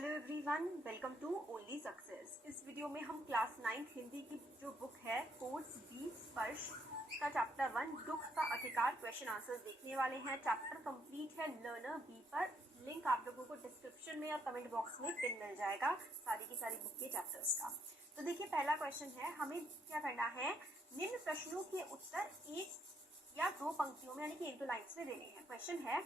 Hello everyone, welcome to only success. इस video में हम क्लास 9 हिंदी की जो बुक है कोर्स 20 स्पर्श का चैप्टर 1 दुख का अधिकार क्वेश्चन आंसर देखने वाले हैं। चैप्टर कंप्लीट है लर्नर बी पर। लिंक आप लोगों को डिस्क्रिप्शन में और कमेंट बॉक्स में पिन मिल जाएगा सारी की सारी बुक के चैप्टर्स का। तो देखिए, पहला क्वेश्चन है, हमें क्या करना है, निम्न प्रश्नों के उत्तर एक या दो पंक्तियों में यानी कि एक दो लाइन्स में देने हैं। क्वेश्चन है,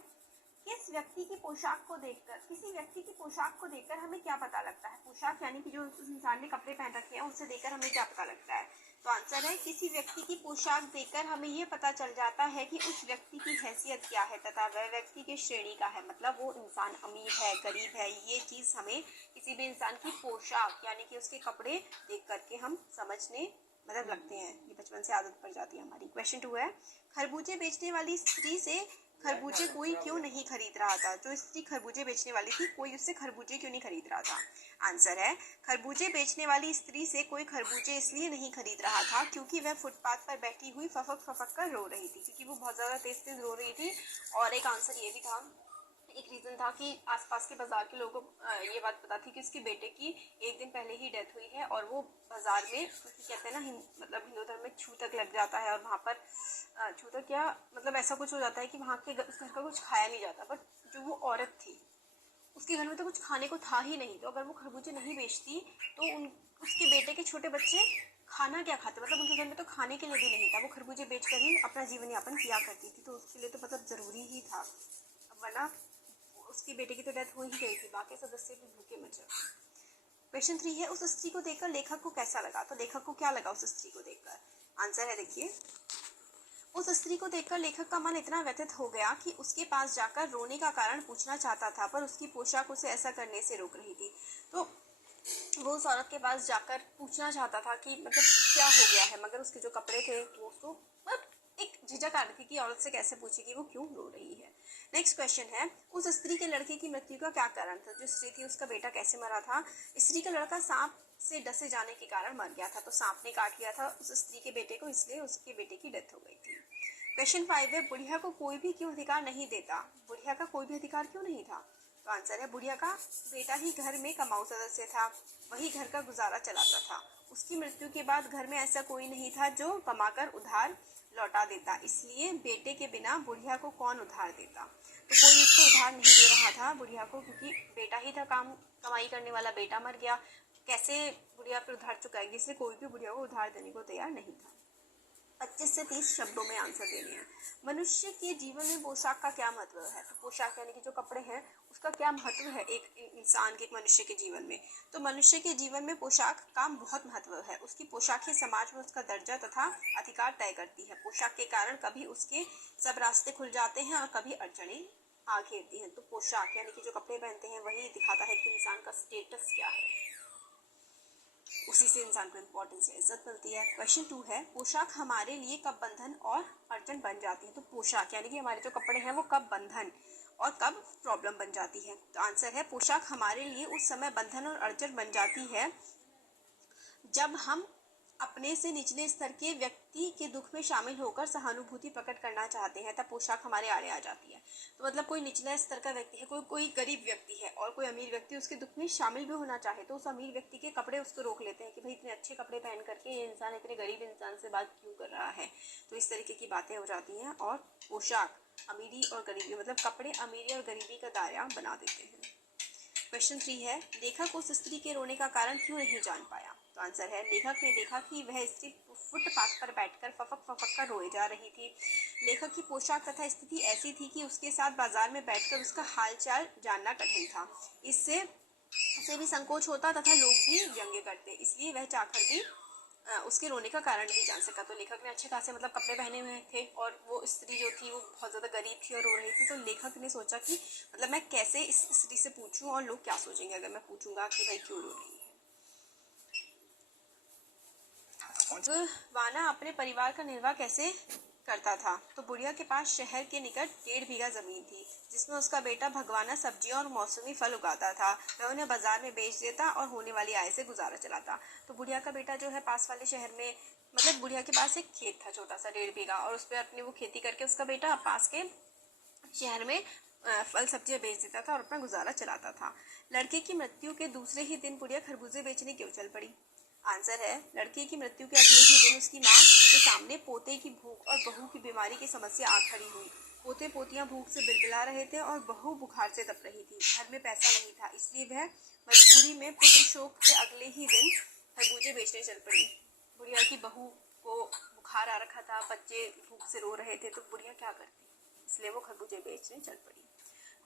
किस व्यक्ति की पोशाक को देखकर, किसी व्यक्ति की पोशाक को देखकर हमें क्या पता लगता है। पोशाक यानी कि जो उस इंसान ने कपड़े पहन रखे हैं उनसे देखकर हमें क्या पता लगता है। तो आंसर है, किसी व्यक्ति की पोशाक देखकर हमें ये पता चल जाता है कि उस व्यक्ति की हैसियत क्या है तथा वह व्यक्ति के श्रेणी का है, मतलब वो इंसान अमीर है गरीब है। ये चीज हमें किसी भी इंसान की पोशाक यानी कि उसके कपड़े देख करके हम समझने मतलब लगते हैं। ये बचपन से आदत पड़ जाती है हमारी। क्वेश्चन 2 है, खरबूजे बेचने वाली स्त्री से खरबूजे कोई क्यों नहीं खरीद रहा था। जो स्त्री खरबूजे बेचने वाली थी, कोई उससे खरबूजे क्यों नहीं खरीद रहा था। आंसर है, खरबूजे बेचने वाली स्त्री से कोई खरबूजे इसलिए नहीं खरीद रहा था क्योंकि वह फुटपाथ पर बैठी हुई फफक फफक कर रो रही थी, क्योंकि वो बहुत ज्यादा तेज तेज रो रही थी। और एक आंसर ये भी था, एक रीजन था कि आसपास के बाजार के लोगों को ये बात पता थी कि उसके बेटे की एक दिन पहले ही डेथ हुई है और वो बाजार में कहते हैं ना मतलब हिंदू धर्म में छूतक लग जाता है और वहाँ पर छूतक क्या मतलब ऐसा कुछ हो जाता है कि वहाँ के उस घर का कुछ खाया नहीं जाता। बट जो वो औरत थी उसके घर में तो कुछ खाने को था ही नहीं, तो अगर वो खरबूजे नहीं बेचती तो उसके बेटे के छोटे बच्चे खाना क्या खाते, मतलब उनके घर में तो खाने के लिए भी नहीं था। वो खरबूजे बेचकर ही अपना जीवन यापन किया करती थी, तो उसके लिए तो मतलब जरूरी ही था, वरना उसकी बेटे की तो डेथ हो ही गई थी, बाकी सदस्य भी भूखे मर जाते। क्वेश्चन 3 है, उस स्त्री को देखकर लेखक को कैसा लगा। तो लेखक को क्या लगा उस स्त्री को देखकर। आंसर है, देखिए, उस स्त्री को देखकर लेखक का मन इतना व्यथित हो गया कि उसके पास जाकर रोने का कारण पूछना चाहता था, पर उसकी पोशाक उसे ऐसा करने से रोक रही थी। तो वो उस औरत के पास जाकर पूछना चाहता था कि मतलब क्या हो गया है, मगर उसके जो कपड़े थे वो तो मतलब एक झिझक आ रही थी कि औरत से कैसे पूछे कि वो क्यों रो रही है। नेक्स्ट क्वेश्चन है, उस स्त्री के लड़के की मृत्यु का क्या कारण था। जो स्त्री थी उसका बेटा कैसे मरा था। स्त्री का लड़का सांप से डसे जाने के कारण मर गया था, तो सांप ने काट लिया था उस स्त्री के बेटे को, इसलिए उसके बेटे की डेथ हो गई थी। क्वेश्चन 5 है, बुढ़िया को कोई भी क्यों अधिकार नहीं देता। बुढ़िया का कोई भी अधिकार क्यों नहीं था। तो आंसर है, बुढ़िया का बेटा ही घर में कमाऊ सदस्य था, वही घर का गुजारा चलाता था। उसकी मृत्यु के बाद घर में ऐसा कोई नहीं था जो कमाकर उधार लौटा देता, इसलिए बेटे के बिना बुढ़िया को कौन उधार देता। तो कोई उसको उधार नहीं दे रहा था बुढ़िया को, क्योंकि बेटा ही था कमाई करने वाला, बेटा मर गया, कैसे बुढ़िया पर उधार चुकाएगी, इसलिए कोई भी बुढ़िया को उधार देने को तैयार नहीं था। 25 से 30 शब्दों में आंसर देने हैं। मनुष्य के जीवन में पोशाक का क्या महत्व है। तो पोशाक यानी कि जो कपड़े हैं उसका क्या महत्व है एक इंसान के, एक मनुष्य के जीवन में। तो मनुष्य के जीवन में पोशाक का बहुत महत्व है। उसकी पोशाक ही समाज में उसका दर्जा तथा अधिकार तय करती है। पोशाक के कारण कभी उसके सब रास्ते खुल जाते हैं और कभी अड़चने आ घेरती हैं। तो पोशाक यानी कि जो कपड़े पहनते हैं वही दिखाता है कि इंसान का स्टेटस क्या है, उसी से इंसान को इम्पोर्टेंस या इज्जत मिलती है। क्वेश्चन 2 है, पोशाक हमारे लिए कब बंधन और अड़चन बन जाती है। तो पोशाक यानी कि हमारे जो कपड़े हैं वो कब बंधन और कब प्रॉब्लम बन जाती है। तो आंसर है, पोशाक हमारे लिए उस समय बंधन और अड़चन बन जाती है जब हम अपने से निचले स्तर के व्यक्ति के दुख में शामिल होकर सहानुभूति प्रकट करना चाहते हैं, तब पोशाक हमारे आड़े आ जाती है। तो मतलब कोई निचला स्तर का व्यक्ति है, कोई गरीब व्यक्ति है और कोई अमीर व्यक्ति उसके दुख में शामिल भी होना चाहे, तो उस अमीर व्यक्ति के कपड़े उसको रोक लेते हैं कि भाई इतने अच्छे कपड़े पहन करके ये इंसान इतने गरीब इंसान से बात क्यों कर रहा है। तो इस तरीके की बातें हो जाती हैं। और पोशाक अमीरी और गरीबी, मतलब कपड़े अमीरी और गरीबी का दायरा बना देते हैं। क्वेश्चन 3 है, लेखक उस स्त्री के रोने का कारण क्यों नहीं जान पाया। तो आंसर है, लेखक ने देखा कि वह स्त्री फुटपाथ पर बैठकर फफक फफक कर रोए जा रही थी। लेखक की पोशाक तथा स्थिति ऐसी थी कि उसके साथ बाजार में बैठकर उसका हालचाल जानना कठिन था। इससे उसे भी संकोच होता तथा लोग भी व्यंग्य करते, इसलिए वह चाहकर भी उसके रोने का कारण नहीं जान सका। तो लेखक ने अच्छे खासे मतलब कपड़े पहने हुए थे और वो स्त्री जो थी वो बहुत ज़्यादा गरीब थी और रो रही थी। तो लेखक ने सोचा कि मतलब मैं कैसे इस स्त्री से पूछूं और लोग क्या सोचेंगे अगर मैं पूछूंगा कि भाई क्यों रो रही है। तो वाना अपने परिवार का निर्वाह कैसे करता था। तो बुढ़िया के पास शहर के निकट 1.5 बीघा जमीन थी, जिसमें उसका बेटा भगवाना सब्जियां और मौसमी फल उगाता था। वह उन्हें बाजार में बेच देता और होने वाली आय से गुजारा चलाता। तो बुढ़िया का बेटा जो है पास वाले शहर में, मतलब बुढ़िया के पास एक खेत था छोटा सा 1.5 बीघा, और उस पर अपनी वो खेती करके उसका बेटा पास के शहर में फल सब्जियां बेच देता था और अपना गुजारा चलाता था। लड़के की मृत्यु के दूसरे ही दिन बुढ़िया खरबूजे बेचने क्यों चल पड़ी? आंसर है, लड़के की मृत्यु के अगले ही दिन उसकी माँ के सामने पोते की भूख और बहू की बीमारी की समस्या आ खड़ी हुई। पोते पोतियां भूख से बिलबिला रहे थे और बहू बुखार से तप रही थी। घर में पैसा नहीं था, इसलिए वह मजबूरी में पुत्र शोक के अगले ही दिन खरबूजे बेचने चल पड़ी। बुढ़िया की बहू को बुखार आ रखा था, बच्चे भूख से रो रहे थे, तो बुढ़िया क्या करती, इसलिए वो खरबूजे बेचने चल पड़ी।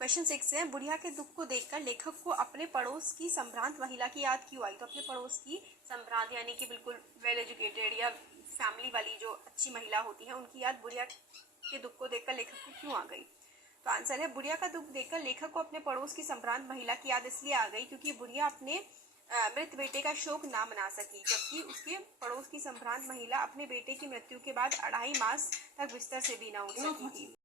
क्वेश्चन 6 है, बुढ़िया के दुख को देखकर लेखक को अपने पड़ोस की संभ्रांत महिला की याद क्यों आई? तो अपने पड़ोस की संभ्रांत यानी कि बिल्कुल वेल एजुकेटेड या फैमिली वाली जो अच्छी महिला होती है, उनकी याद बुढ़िया के दुख को देखकर लेखक को क्यों आ गई? तो आंसर है, बुढ़िया का दुख देखकर लेखक को अपने पड़ोस की संभ्रांत महिला की याद इसलिए आ गई क्योंकि बुढ़िया अपने मृत बेटे का शोक ना मना सकी, जबकि उसके पड़ोस की संभ्रांत महिला अपने बेटे की मृत्यु के बाद 2.5 मास तक बिस्तर से भी ना उठ सकी थी।